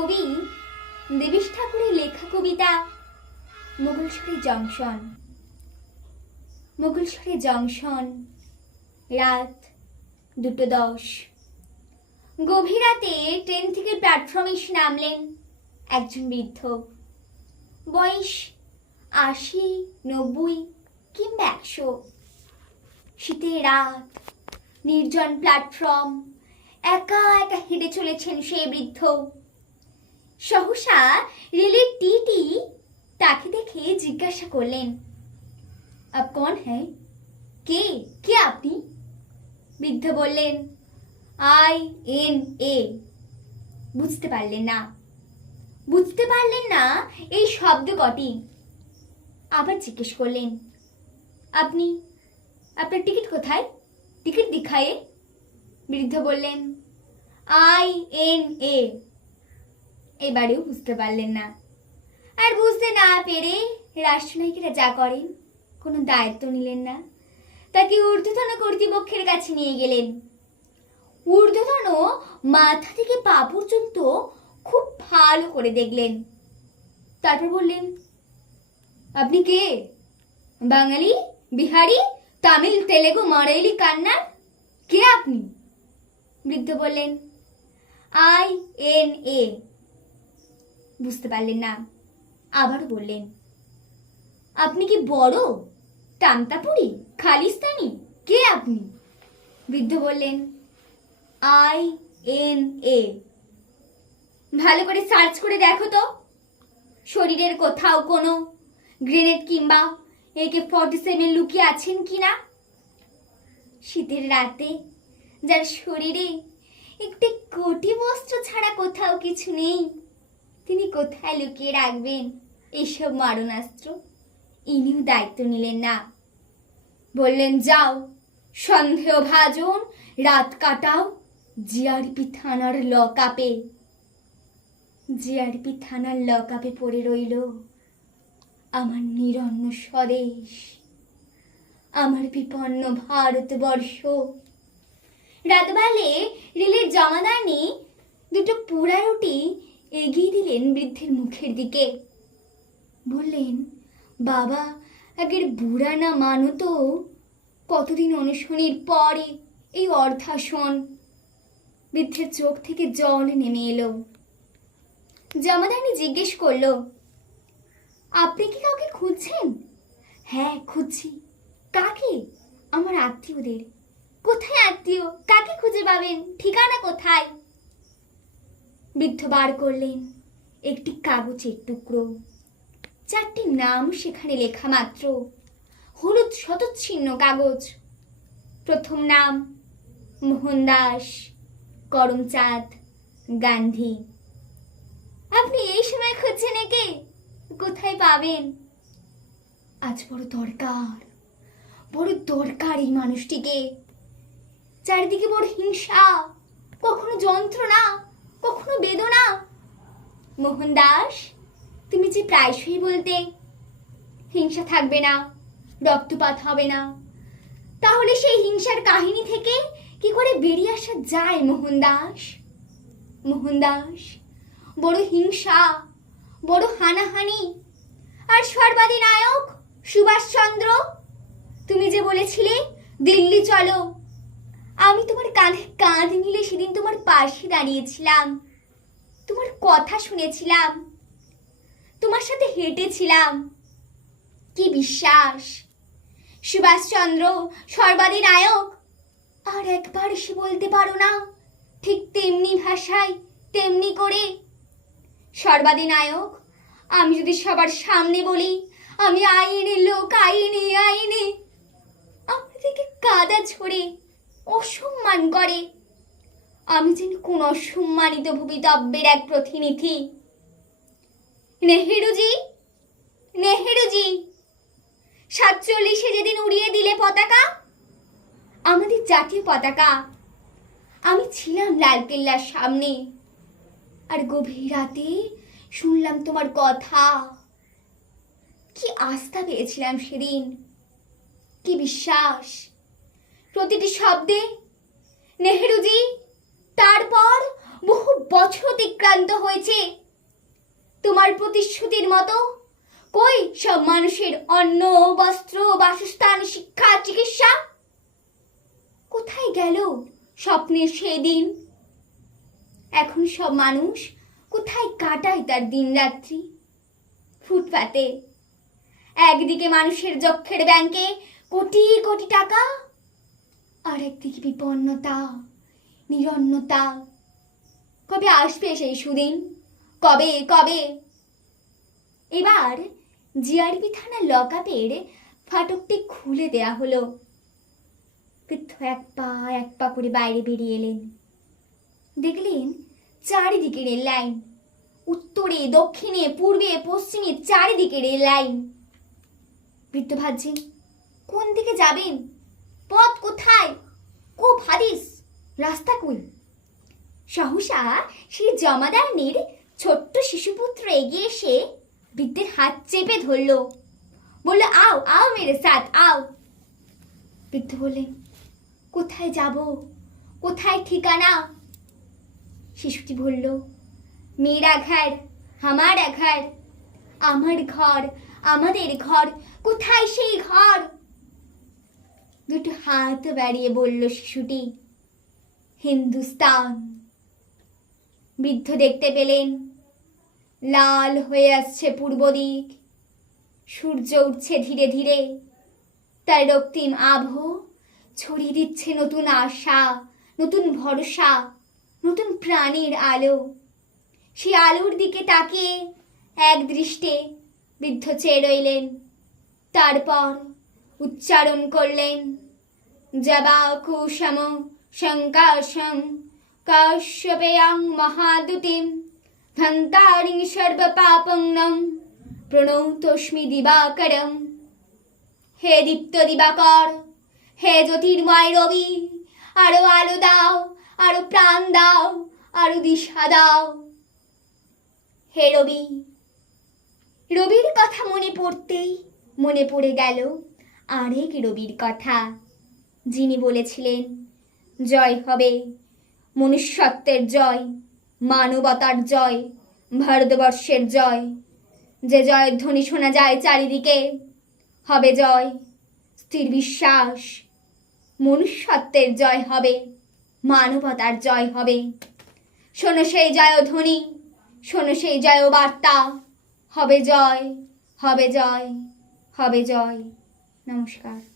কবি দেবেশ ঠাকুরের লেখা কবিতা মুঘলসরে জংশন। রাত 2:10। গভীর রাতে ট্রেন থেকে প্ল্যাটফর্মে এসে নামলেন একজন বৃদ্ধ, বয়স 80, 90 কিংবা 100। শীতের রাত, নির্জন প্ল্যাটফর্ম, একা একা হেঁটে চলেছেন সেই বৃদ্ধ। সহসা রেলের টিটি তাকে দেখে জিজ্ঞাসা করলেন, আপ কौन है? কে কে আপনি? বৃদ্ধ বললেন, INA। বুঝতে পারলেন না এই শব্দ কটি। আবার জিজ্ঞেস করলেন, আপনার টিকিট কোথায়? টিকিট দিখায়ে। বৃদ্ধ বললেন, INA। এবারেও বুঝতে পারলেন না। আর বুঝতে না পেরে রাষ্ট্রনায়িকেরা যা করেন, কোনো দায়িত্ব নিলেন না, তাকে ঊর্ধ্বতন কর্তৃপক্ষের কাছে নিয়ে গেলেন। ঊর্ধ্বতন মাথা থেকে পা পর্যন্ত খুব ভালো করে দেখলেন। তারপর বললেন, আপনি কে? বাঙালি, বিহারি, তামিল, তেলেগু, মারাইলি, কান্নাড়? কে আপনি? বৃদ্ধ বললেন, INA। বুঝতে পারলেন না। আবার বললেন, আপনি কি বড়, টামতাপুরি, খালিস্তানি? কে আপনি? বৃদ্ধ বললেন, INA। ভালো করে সার্চ করে দেখো তো, শরীরের কোথাও কোনো গ্রেনেড কিংবা AK-47 লুকিয়ে আছেন কিনা। শীতের রাতে যার শরীরে একটি কোটি বস্ত্র ছাড়া কোথাও কিছু নেই, তিনি কোথায় লুকিয়ে রাখবেন এইসব মারণাস্ত্র? ইনিও দায়িত্ব নিলেন না। বললেন, যাও সন্দেহভাজন রাত কাটাও জিআরপি থানার লকআপে। জিআরপি থানার লকআপে পড়ে রইল আমার নিরন্ন স্বদেশ, আমার বিপন্ন ভারতবর্ষ। রাতবেলে রেলের জমাদারনি 2টো পোড়া রুটি এগিয়ে দিলেন বৃদ্ধের মুখের দিকে। বললেন, বাবা আগের বুড়া না মানো তো, কতদিন অনুশোচনার পরে এই অর্ধাসন। বৃদ্ধের চোখ থেকে জল নেমে এলো। জমাদারনি জিজ্ঞেস করলো, আপনি কি কাউকে খুঁজছেন? হ্যাঁ, খুঁজছি। কাকে? আমার আত্মীয়দের। কোথায় আত্মীয়? কাকে খুঁজে পাবেন? ঠিকানা কোথায়? বৃদ্ধ বার করলেন একটি কাগজের টুকরো। 4টি নাম সেখানে লেখা মাত্র, হলুদ শতচ্ছিন্ন কাগজ। প্রথম নাম মোহনদাস করমচাঁদ গান্ধী। আপনি এই সময় খুঁজছেন একে? কোথায় পাবেন? আজ বড় দরকার এই মানুষটিকে। চারিদিকে বড় হিংসা, কখনো যন্ত্রণা, কখনো বেদনা। মোহনদাস, তুমি যে প্রায়শই বলতে হিংসা থাকবে না, রক্তপাত হবে না, তাহলে সেই হিংসার কাহিনী থেকে কি করে বেরিয়ে আসা যায়? মোহনদাস, বড় হিংসা, বড় হানাহানি। আর সর্বাধিনায়ক সুভাষচন্দ্র, তুমি যে বলেছিলে দিল্লি চলো, আমি তোমার কাঁধে কাঁধ মিলে সেদিন তোমার পাশে দাঁড়িয়েছিলাম, তোমার কথা শুনেছিলাম, তোমার সাথে হেঁটেছিলাম। কি বিশ্বাস! সুভাষচন্দ্র সর্বাধিনায়ক, আর একবার এসে বলতে পারো না ঠিক তেমনি ভাষায়, তেমনি করে, সর্বাধিনায়ক, আমি যদি সবার সামনে বলি আমি আইনের লোক, আইনে, আমার দিকে কাদা ছড়ে অসম্মান করে। আমি যেন কোন অসম্মানিত ভূমিদব্যের এক প্রতিনিধি। নেহেরুজি, 47-এ যেদিন উড়িয়ে দিলে পতাকা, আমাদের জাতীয় পতাকা, আমি ছিলাম লালকেল্লার সামনে, আর গভীর রাতে শুনলাম তোমার কথা। কি আস্থা পেয়েছিলাম সেদিন, কি বিশ্বাস! প্রতিটি শব্দে নেহেরুজি, তারপর বহু বছর অতিক্রান্ত হয়েছে। তোমার প্রতিশ্রুতির মতো কই সব মানুষের অন্ন, বস্ত্র, বাসস্থান, শিক্ষা, চিকিৎসা? কোথায় গেল স্বপ্নের সেদিন? এখন সব মানুষ কোথায় কাটায় তার দিন রাত্রি? ফুটপাতে। একদিকে মানুষের যক্ষের ব্যাংকে কোটি কোটি টাকা, আর একদিকে বিপন্নতা, নিরন্নতা। কবে আসবে সেই সুদিন? কবে কবে? এবার জিআরপি থানার লকআপের ফাটকটি খুলে দেয়া হলো। বৃদ্ধ এক পা করে বাইরে বেরিয়ে এলেন। দেখলেন চারিদিকে রেল লাইন, উত্তরে, দক্ষিণে, পূর্বে, পশ্চিমে চারিদিকে রেল লাইন। বৃদ্ধ ভাবছেন, কোন দিকে যাবেন? পথ কোথায়? কো ভাদিস, রাস্তা কই? সহসা সেই জমাদারনির ছোট্ট শিশুপুত্র এগিয়ে এসে বৃদ্ধের হাত চেপে ধরল, বলল, আও আও মেরে সাথ আও। বৃদ্ধ বললেন, কোথায় যাব? কোথায় ঠিকানা? শিশুটি বলল, মেরা ঘর, হামারা ঘর, আমার ঘর, আমাদের ঘর, কোথায় সেই ঘর? দুটো হাত বাড়িয়ে বলল শিশুটি, হিন্দুস্তান। বৃদ্ধ দেখতে পেলেন লাল হয়ে আসছে পূর্ব দিক, সূর্য উঠছে ধীরে ধীরে, তার রক্তিম আভা ছড়িয়ে দিচ্ছে নতুন আশা, নতুন ভরসা, নতুন প্রাণের আলো। সেই আলোর দিকে তাকিয়ে এক দৃষ্টে বৃদ্ধ চেয়ে রইলেন। তারপর উচ্চারণ করলেন, জবা কুসম শঙ্কাশং কাশ্যপেয়াং মহাদুতিম ধন্তারিং সর্বপাপং প্রণতস্মি দিবাকরম। হে দীপ্ত দিবাকর, হে জ্যোতির্ময় রবি, আরো আলো দাও, আরো প্রাণ দাও, আরো দিশা দাও। হে রবি। রবির কথা মনে পড়তেই মনে পড়ে গেল আরেক রবির কথা, যিনি বলেছিলেন, জয় হবে মনুষ্যত্বের জয়, মানবতার জয়, ভারতবর্ষের জয়। যে জয়ের ধ্বনি শোনা যায় চারিদিকে, হবে জয়। স্থির বিশ্বাস, মনুষ্যত্বের জয় হবে, মানবতার জয় হবে। শোনো সেই জয় ধ্বনি, শোনো সেই জয় বার্তা, হবে জয়, হবে জয়, হবে জয়। নমস্কার।